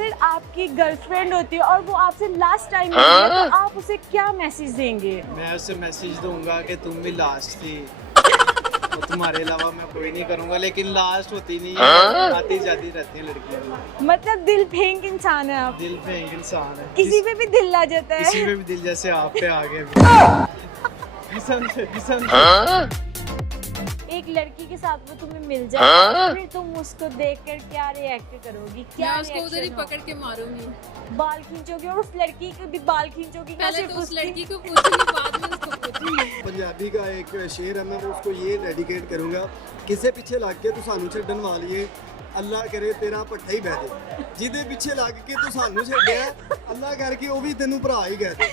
अगर आपकी गर्लफ्रेंड होती है और वो आपसे लास्ट टाइम मिली है तो आप उसे क्या मैसेज देंगे? मैं उसे मैसेज दूंगा कि तुम भी लास्ट थी, तो तुम्हारे अलावा मैं कोई नहीं करूंगा, लेकिन लास्ट होती नहीं है, आती जाती रहती है लड़कियां। मतलब दिल फेंक इंसान है आप, दिल फेंक इंसान है, किसी पे भी दिल आ जाता है। किसी पे भी दिल, जैसे आप पे आ गए किस्म से। एक लड़की के साथ वो तुम्हें मिल जाए फिर तुम उसको देखकर क्या रिएक्ट करोगी? क्या मैं उसको उधर ही reaction हो? पकड़ के मारूंगी। बाल खींचोगी और उस लड़की के भी बाल खींचोगी? क्या पहले सिर्फ तो उस उसकी? लड़की को पूछूंगी, बाद में उसको पूछूंगी। पंजाबी का एक शेर है, मैं उसको ये डेडिकेट करूँगा। किसे पिछे लग के तू सानू छड्डन वालीए, अल्लाह करे तेरा भट्ठा ही बह दे। जिदे पिछे लग के तू सानू छड्डिया, अल्लाह करके वो भी तेनू भरा ही कह दे,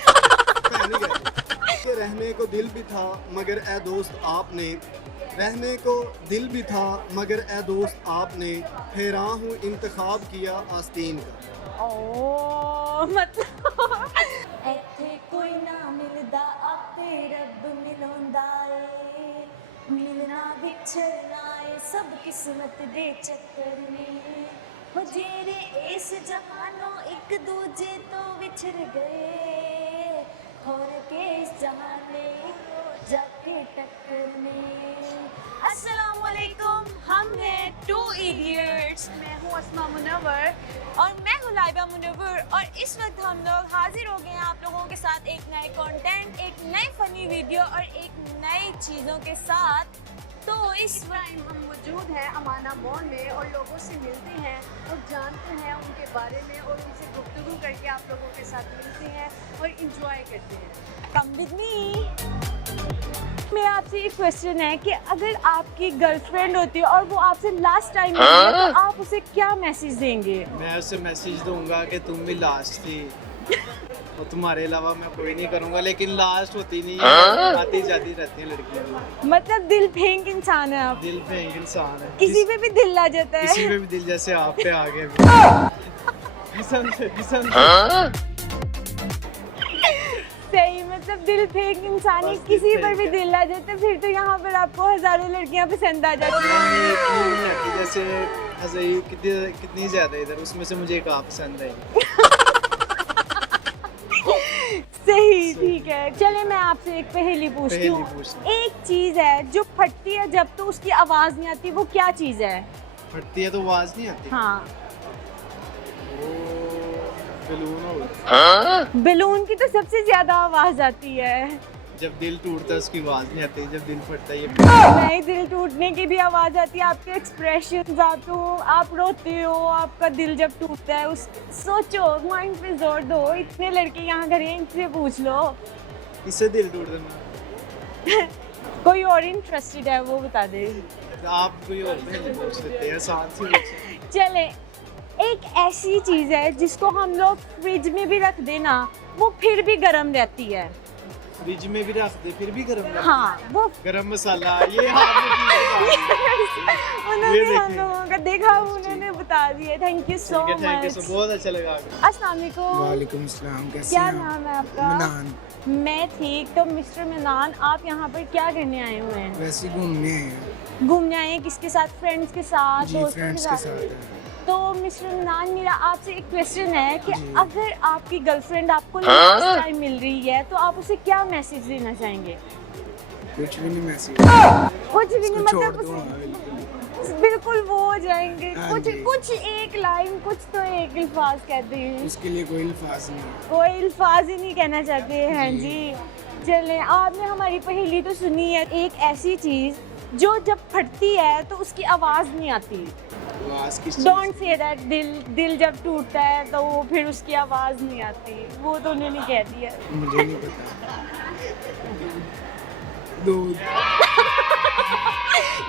भैन ही कह दे। कि रहने को दिल भी था मगर ए दोस्त आपने, रहने को दिल भी था मगर ए दोस्त आपने, फेरा हूँ इंतखाब किया आस्तीन का। ओ मतलब ਇੱਥੇ ਕੋਈ ਨਾ ਮਿਲਦਾ ਆਪੇ ਰੱਬ ਮਿਲਾਉਂਦਾ ਏ, ਮਿਲਣਾ ਵਿਛੜਨਾ ਏ ਸਭ ਕਿਸਮਤ ਦੇ ਚੱਕਰ ਨੇ, ਹੋ ਜਿਹੜੇ ਇਸ ਜਹਾਨੋਂ ਇੱਕ ਦੂਜੇ ਤੋਂ ਵਿਛੜ ਗਏ, ਹੋਰ ਕੇ ਇਸ ਜਹਾਨੇ जाके टक्कर में। अस्सलाम वालेकुम, हम हैं टू इडियट्स। मैं हूँ अस्मा मुनव्वर और मैं हूँ लाइबा मुनव्वर और इस वक्त हम लोग हाजिर हो गए हैं आप लोगों के साथ एक नए कंटेंट, एक नई फनी वीडियो और एक नई चीज़ों के साथ। तो इस टाइम हम मौजूद हैं अमाना मॉल में और लोगों से मिलते हैं और जानते हैं उनके बारे में और उनसे गुफ्तगू करके आप लोगों के साथ मिलते हैं और इंजॉय करते हैं। Come with me. मेरा आपसे एक क्वेश्चन है कि अगर आपकी गर्लफ्रेंड होती है और वो आपसे लास्ट टाइम मिली है तो आप उसे क्या मैसेज देंगे? मैं उसे मैसेज दूंगा कि तुम भी लास्ट थी, तो तुम्हारे अलावा मैं कोई नहीं करूंगा, लेकिन लास्ट होती नहीं है, आती जाती रहती है लड़कियां। मतलब दिल फेंक इंसान है आप, दिल फेंक इंसान है, किसी पे भी दिल आ जाता किसी है। पे भी दिल, जैसे आप पे आ गए किस्म से। सही, मतलब दिल फेंक इंसान है, बस दिल किसी पर फेंक भी है। दिल आ जाता है। फिर तो यहाँ पर आपको हजारों लड़कियाँ पसंद आ जाती हैं। इतनी नहीं आती, जैसे ऐसे ही कितनी ज्यादा इधर, उसमें से मुझे एक आप पसंद आई। सही, ठीक है। चले मैं आपसे एक पहेली पूछती पहेली हूँ। पूछना। एक चीज है जो फटती है जब तो उसकी आवाज नहीं आती, वो क्या चीज है? फटती है तो आवाज नहीं आती। हाँ, वो बैलून होगा। बैलून की तो सबसे ज्यादा आवाज आती है। जब दिल टूटता है उसकी आवाज नहीं आती, जब दिल फटता है ये नहीं, दिल टूटने की भी आवाज आती है, आपके एक्सप्रेशन आते हो, आप रोते हो, आपका दिल जब टूटता है। उस सोचो, माइंड पे जोर दो। इतने लड़के यहाँ खड़े हैं, इनसे पूछ लो। इससे दिल टूट देना। कोई और इंटरेस्टेड है वो बता दे। आप कोई और पहले पूछ लेते हैं, साथ ही पूछे। चले, एक ऐसी चीज है जिसको हम लोग फ्रिज में भी रख देना वो फिर भी गर्म रहती है। फ्रिज में भी रख दे फिर भी गरम रहती है। हाँ, वो गरम मसाला, ये आपने उन्होंने हम देखें। लोगों का देखा, उन्होंने बता दिया। Thank you so thank you much. So, बहुत अच्छा लगा। अस्सलाम वालेकुम। वालेकुम अस्सलाम, कैसे क्या हैं आप? नाम है आपका? मनान। मैं ठीक। तो मिस्टर मनान, आप यहाँ पर क्या करने आए हुए हैं? वैसे ही घूमने आए हैं घूमने आए हैं? किसके साथ? फ्रेंड्स के साथ, जी, दोस्तों फ्रेंड्स के साथ हैं। तो मिस्टर मनान, मेरा आपसे एक क्वेश्चन है कि जी। अगर आपकी गर्लफ्रेंड आपको लास्ट टाइम मिल रही है तो आप उसे क्या मैसेज देना चाहेंगे? कुछ भी नहीं मैसेज, कुछ भी नहीं, इसको छोड़ मतलब दो। हाँ, बिल्कुल। बिल्कुल वो हो जाएंगे। हाँ कुछ जी। कुछ एक लाइन, कुछ तो एक अल्फाज कहते हैं। उसके लिए कोई अल्फाज नहीं। कोई अल्फाज ही नहीं कहना चाहते हैं जी। जी। चलें, आपने हमारी पहेली तो सुनी है। एक ऐसी चीज जो जब फटती है तो उसकी आवाज नहीं आती। आवाज किस डोंट से दैट। दिल जब टूटता है तो वो फिर उसकी आवाज नहीं आती। वो तो उन्होंने कह दिया। मुझे नहीं पता। दूध।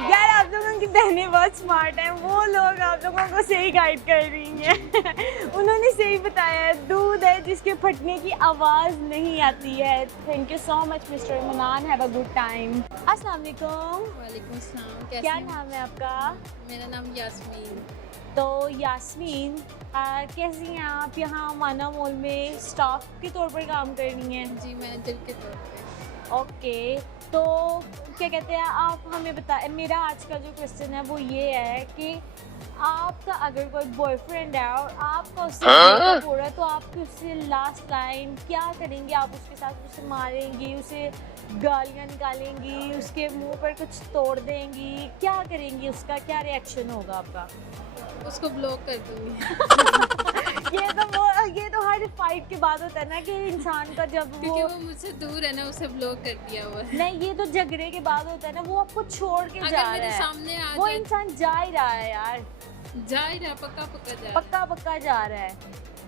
यार, आप लोगों की बहनें बहुत स्मार्ट हैं, वो लोग आप लोगों को सही गाइड कर रही हैं। उन्होंने सही बताया है, दूध है जिसके फटने की आवाज़ नहीं आती है। Thank you so much mister मनान, हैव अ गुड टाइम। अस्सलाम वालेकुम। वालेकुम अस्सलाम, कैसे क्या हैं? नाम है आपका? मेरा नाम यास्मीन। तो यास्मीन, कैसी हैं आप? यहाँ माना मॉल में स्टाफ के तौर पर काम कर रही हैं। जी, मैनेजर के तौर पे। ओके, तो क्या कहते हैं, आप हमें बताएं, मेरा आज का जो क्वेश्चन है वो ये है कि आपका अगर कोई बॉयफ्रेंड है और आपका उससे ब्रेकअप हो रहा है, तो आप उससे लास्ट लाइन क्या करेंगे? आप उसके साथ उसे मारेंगी, उसे गालियाँ निकालेंगी, उसके मुंह पर कुछ तोड़ देंगी, क्या करेंगी? उसका क्या रिएक्शन होगा आपका? उसको ब्लॉक कर दूंगी। ये तो हर फाइट के बाद होता है ना कि इंसान का जब क्योंकि वो मुझसे दूर है ना, उसे ब्लॉक कर दिया हुआ है। नहीं, ये तो झगड़े के बाद होता है ना, वो आपको छोड़ के जा अगर रहा मेरे है, सामने आ वो जाए, इंसान जा ही रहा है यार, जा ही रहा, पक्का पक्का जा, पक्का पक्का जा रहा है,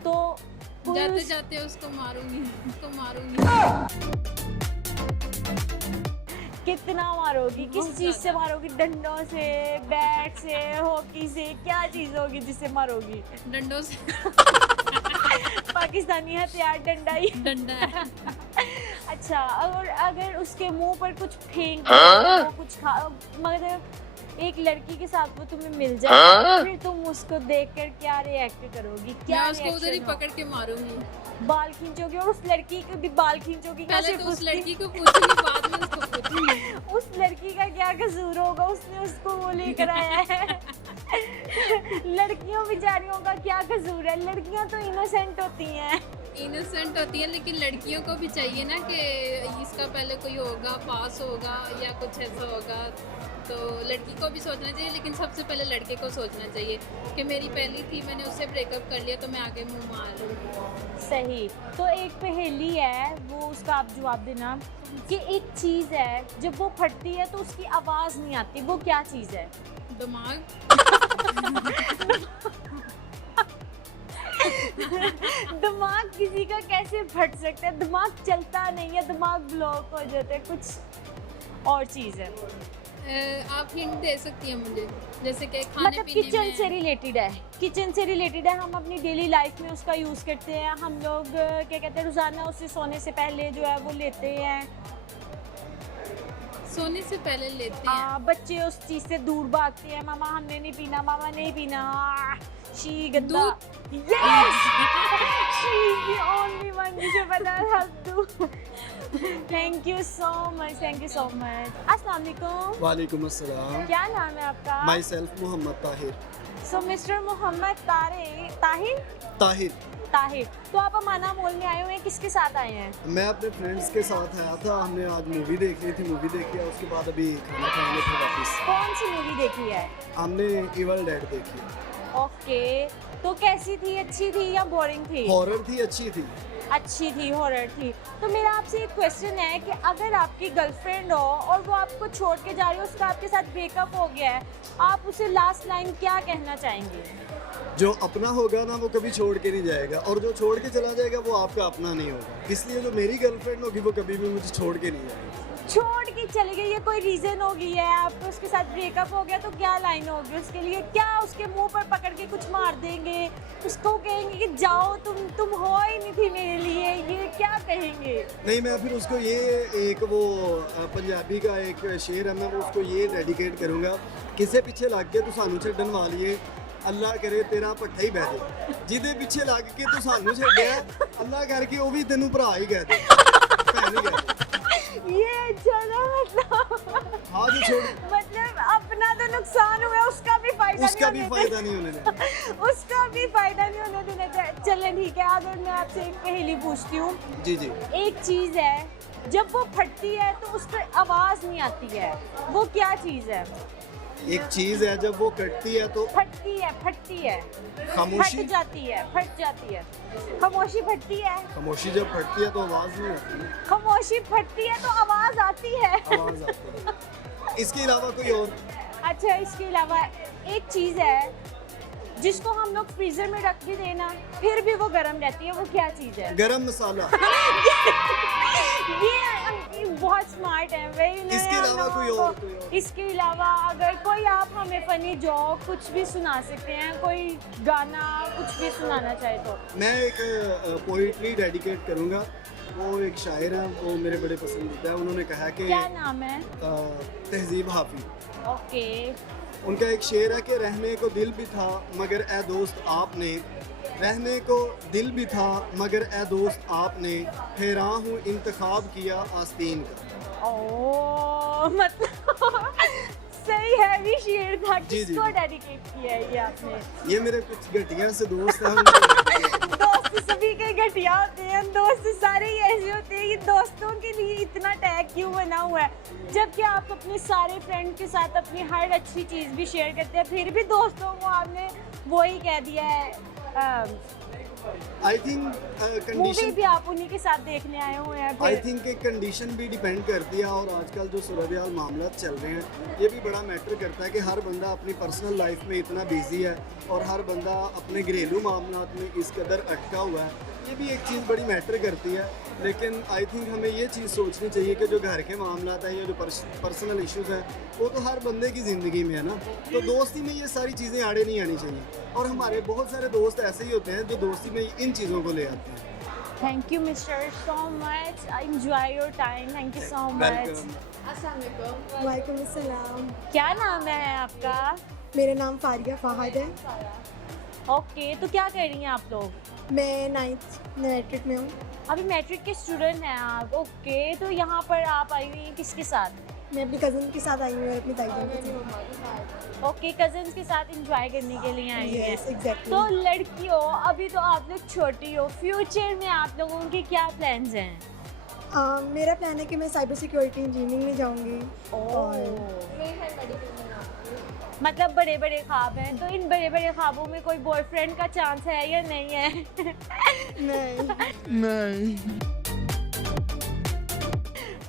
तो कोई जाते उस- जाते उसको मारूंगी, उसको मारूंगी। कितना मारोगी? किस बहुत चीज से ज्यादा। मारोगी? डंडों से, बैट से, हॉकी से? क्या चीज होगी जिससे मारोगी? डंडों से। पाकिस्तानी हथियार डंडा ही। डंडा है। अच्छा, और अगर उसके मुंह पर कुछ फेंक दो, वो कुछ खा, मतलब एक लड़की के साथ वो तुम्हें मिल जाए, फिर तुम उसको देखकर क्या रिएक्ट करोगी? क्या मैं उसको उधर ही reaction हो? पकड़ के मारूंगी। बाल खींचोगी और उस लड़की के भी बाल खींचोगी? पहले कैसे तो उस पूछती? लड़की को पूछूंगी, बाद में उसको पूछूंगी। उस लड़की का क्या कसूर होगा? उसने उसको वो लेकर आया है। लड़कियों बेचारियों का क्या कसूर है? लड़कियां तो इनोसेंट होती हैं। इनोसेंट होती है, लेकिन लड़कियों को भी चाहिए ना कि इसका पहले कोई होगा, पास होगा या कुछ ऐसा होगा, तो लड़की को भी सोचना चाहिए, लेकिन सबसे पहले लड़के को सोचना चाहिए कि मेरी पहली थी, मैंने उससे ब्रेकअप कर लिया, तो मैं आगे मुंह मार लूँ। सही। तो एक पहेली है, वो उसका आप जवाब देना कि एक चीज़ है जब वो फटती है तो उसकी आवाज़ नहीं आती, वो क्या चीज़ है? दिमाग। दिमाग किसी का कैसे फट सकता है? दिमाग चलता नहीं है, दिमाग ब्लॉक हो जाता है, कुछ और चीज़ है। आप हिंट दे सकती हैं मुझे, जैसे कि खाने मतलब पीने किचन से में। रिलेटेड है, किचन से रिलेटेड है, हम अपनी डेली लाइफ में उसका यूज़ करते हैं, हम लोग क्या कहते हैं, रोज़ाना उसे सोने से पहले जो है वो लेते हैं। सोने से पहले लेते हैं। बच्चे उस चीज़ से दूर भागते हैं, मामा हमने नहीं पीना, मामा नहीं पीना, शी गंदा। Yes, she is the only one मुझे पता है। Thank you so much, thank you so much. अस्सलाम वालेकुम। वालेकुम अस्सलाम। क्या नाम है आपका? Myself Mohammad Tahir. So mister Mohammad Tahir. Tahir, तो आप अमाना मॉल में आए हुए हैं, किसके साथ आए हैं? मैं अपने फ्रेंड्स के साथ आया था, हमने आज मूवी देख ली थी, मूवी देखी है, उसके बाद अभी खाना खाएंगे थे वापस। कौन सी मूवी देखी है? हमने इवल डेड देखी। ओके, तो कैसी थी? अच्छी थी या बोरिंग थी? हॉरर थी, अच्छी थी। अच्छी थी, हॉरर थी। तो मेरा आपसे एक क्वेश्चन है कि अगर आपकी गर्लफ्रेंड हो और वो आपको छोड़ के जा रही हो, उसका आपके साथ ब्रेकअप हो गया है, आप उसे लास्ट लाइन क्या कहना चाहेंगे? जो अपना होगा ना वो कभी छोड़ के नहीं जाएगा, और जो छोड़ के चला जाएगा वो आपका अपना नहीं होगा। इसलिए जो मेरी गर्लफ्रेंड होगी वो कभी भी मुझे छोड़ के नहीं जाएगी। छोड़ के चली गई, ये कोई रीजन होगी है? आपको उसके साथ ब्रेकअप हो गया तो क्या लाइन होगी उसके लिए? क्या उसके मुंह पर पकड़ के कुछ मार देंगे? उसको कहेंगे कि जाओ, तुम हो ही नहीं थी मेरे लिए, ये क्या कहेंगे? नहीं, मैं फिर उसको ये एक वो पंजाबी का एक शेर है, मैं वो उसको ये डेडिकेट करूँगा, किसे पीछे लग के तू सानू छड्डन वालिए, अल्लाह करे तेरा पट्ठा ही बह दे। जिदे पीछे लग के तू सानू छड्डिया, अल्लाह करके वो भी तेनू भरा ही कह दे, भैन ही कह दे। ये चलो, मतलब हाँ जी, छोड़, मतलब अपना तो नुकसान हुआ, उसका भी फायदा उसका भी नहीं फायदा नहीं होने देना। उसका भी फायदा नहीं होने देना चाहिए। चलें ठीक है, अगर मैं आपसे एक पहेली पूछती हूँ, जी जी। एक चीज़ है जब वो फटती है तो उस पर आवाज़ नहीं आती है, वो क्या चीज़ है? एक चीज है जब वो कटती है तो फटती है, खामोशी। फट जाती है, खामोशी फटती है, खामोशी जब फटती है तो आवाज नहीं आती, खामोशी फटती है तो आवाज़ आती है। आवाज आती है। इसके अलावा कोई और? अच्छा, इसके अलावा एक चीज़ है जिसको हम लोग फ्रीजर में रख भी देना फिर भी वो गर्म रहती है, वो क्या चीज़ है? गरम मसाला। ये बहुत स्मार्ट है भाई। इसके अलावा कोई और? इसके अलावा अगर कोई आप हमें फनी जोक कुछ भी सुना सकते हैं, कोई गाना कुछ भी सुनाना चाहे तो। मैं एक पोइट्री डेडिकेट करूँगा, वो एक शायर है, वो मेरे बड़े पसंदीदा है। उन्होंने कहा कि क्या नाम है? तहजीब हाफिज। ओके, उनका एक शेर है कि रहने को दिल भी था मगर ए दोस्त आपने, रहने को दिल भी था मगर ए दोस्त आपने, हैरान हूँ इंतखाब किया आस्तीन का। ओ मतलब सही हैवी शेर था। जी, जी। किसको डेडिकेट किया है ये आपने? ये मेरे कुछ घटिया से दोस्त हैं उनको दोस्त सभी के घटिया होते हैं, दोस्त सारे ही ऐसे होते हैं। ये दोस्तों के लिए इतना टैग क्यों बना हुआ है, जबकि आप अपने सारे फ्रेंड के साथ अपनी हर अच्छी चीज़ भी शेयर करते हैं, फिर भी दोस्तों को आपने वही कह दिया है। आई थिंक मूवी कंडीशन भी आप उन्हीं के साथ देखने आए हुए हैं आई फिर। थिंक एक कंडीशन भी डिपेंड करती है, और आजकल जो सूरत मामला चल रहे हैं ये भी बड़ा मैटर करता है कि हर बंदा अपनी पर्सनल लाइफ में इतना बिजी है और हर बंदा अपने घरेलू मामला में इस कदर अटका हुआ है। ये भी एक चीज़ बड़ी मैटर करती है, लेकिन आई थिंक हमें ये चीज़ सोचनी चाहिए कि जो घर के मामला हैं या जो पर्सनल इश्यूज़ हैं वो तो हर बंदे की ज़िंदगी में है ना, तो दोस्ती में ये सारी चीज़ें आड़े नहीं आनी चाहिए। और हमारे बहुत सारे दोस्त ऐसे ही होते हैं जो दोस्ती में इन चीज़ों को ले आते हैं। Thank you mister so much, I enjoy your time, thank you so much. Welcome. वालेकुम अस्सलाम। क्या नाम है आपका? मेरा नाम फारिया फ़ाहद है। ओके, तो क्या कर रही हैं आप लोग? मैं 9th मैट्रिक में हूँ। अभी मैट्रिक के स्टूडेंट हैं आप? ओके, तो यहाँ पर आप आई हुई हैं किसके साथ? मैं अपनी कज़न के साथ आई हूँ और अपनी ताई जान के साथ। ओके, कजन्स के साथ एंजॉय करने के लिए आई हैं। Yes exactly. तो लड़कियों, अभी तो आप लोग छोटी हो, फ्यूचर में आप लोगों के क्या प्लान्स हैं? मेरा प्लान है कि मैं साइबर सिक्योरिटी इंजीनियरिंग में जाऊँगी। मतलब बड़े बड़े ख्वाब हैं, तो इन बड़े बड़े ख्वाबों में कोई बॉयफ्रेंड का चांस है या नहीं है? नहीं।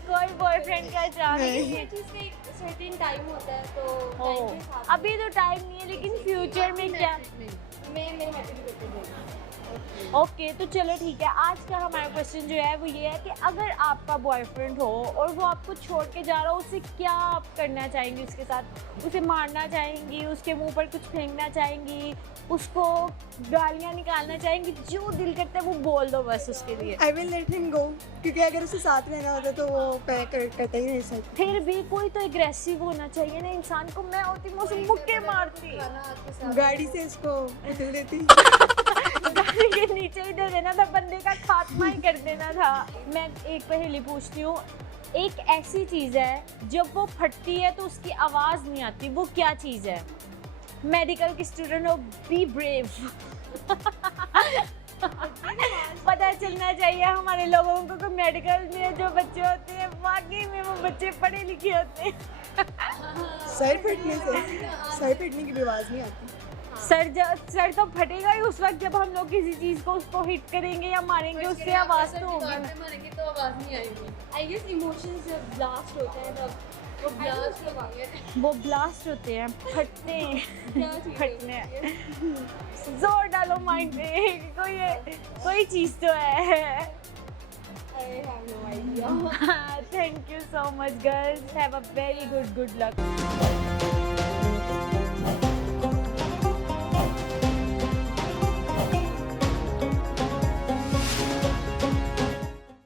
कोई बॉयफ्रेंड का चांस नहीं है। सर्टेन टाइम होता है तो ओ, टाइम के साथ अभी तो टाइम नहीं है, लेकिन फ्यूचर में क्या? मैं मेरे हैप्पी करते हैं। ओके, तो चलो ठीक है। आज का हमारा क्वेश्चन जो है वो ये है कि अगर आपका बॉयफ्रेंड हो और वो आपको छोड़ के जा रहा हो, उससे क्या आप करना चाहेंगी? उसके साथ उसे मारना चाहेंगी, उसके मुंह पर कुछ फेंकना चाहेंगी, उसको गालियाँ निकालना चाहेंगी? जो दिल करता है वो बोल दो बस उसके लिए। I will let him go, क्योंकि अगर उसे साथ रहना होता तो वो करता ही नहीं सकता। फिर भी कोई तो एग्रेसिव होना चाहिए ना इंसान को। मैं होती मैं उसे मुक्के मारती, गाड़ी से इसको उतर देती। गाड़ी के नीचे ही दे देना था, बंदे का खात्मा ही कर देना था। मैं एक पहेली पूछती हूँ। एक ऐसी चीज़ है जब वो फटती है तो उसकी आवाज़ नहीं आती, वो क्या चीज़ है? मेडिकल की स्टूडेंट हो, बी ब्रेव। पता चलना चाहिए हमारे लोगों को कि मेडिकल में जो बच्चे होते हैं वाकई में वो बच्चे पढ़े लिखे होते हैं। सर फटने की भी आवाज़ नहीं आती। सर तो फटेगा ही उस वक्त जब हम लोग किसी चीज़ को उसको हिट करेंगे या मारेंगे, उससे आवाज़ तो होगी ना। मारेंगे तो आवाज़ नहीं आएगी। आई गेस इमोशंस जब ब्लास्ट होते हैं तब वो ब्लास्ट होते हैं। वो ब्लास्ट होते हैं, फटते हैं। क्या चीज़ फटने जोर डालो माइंड पे, कोई चीज़ तो है। I have no idea. Thank you so much girls, have a very good luck.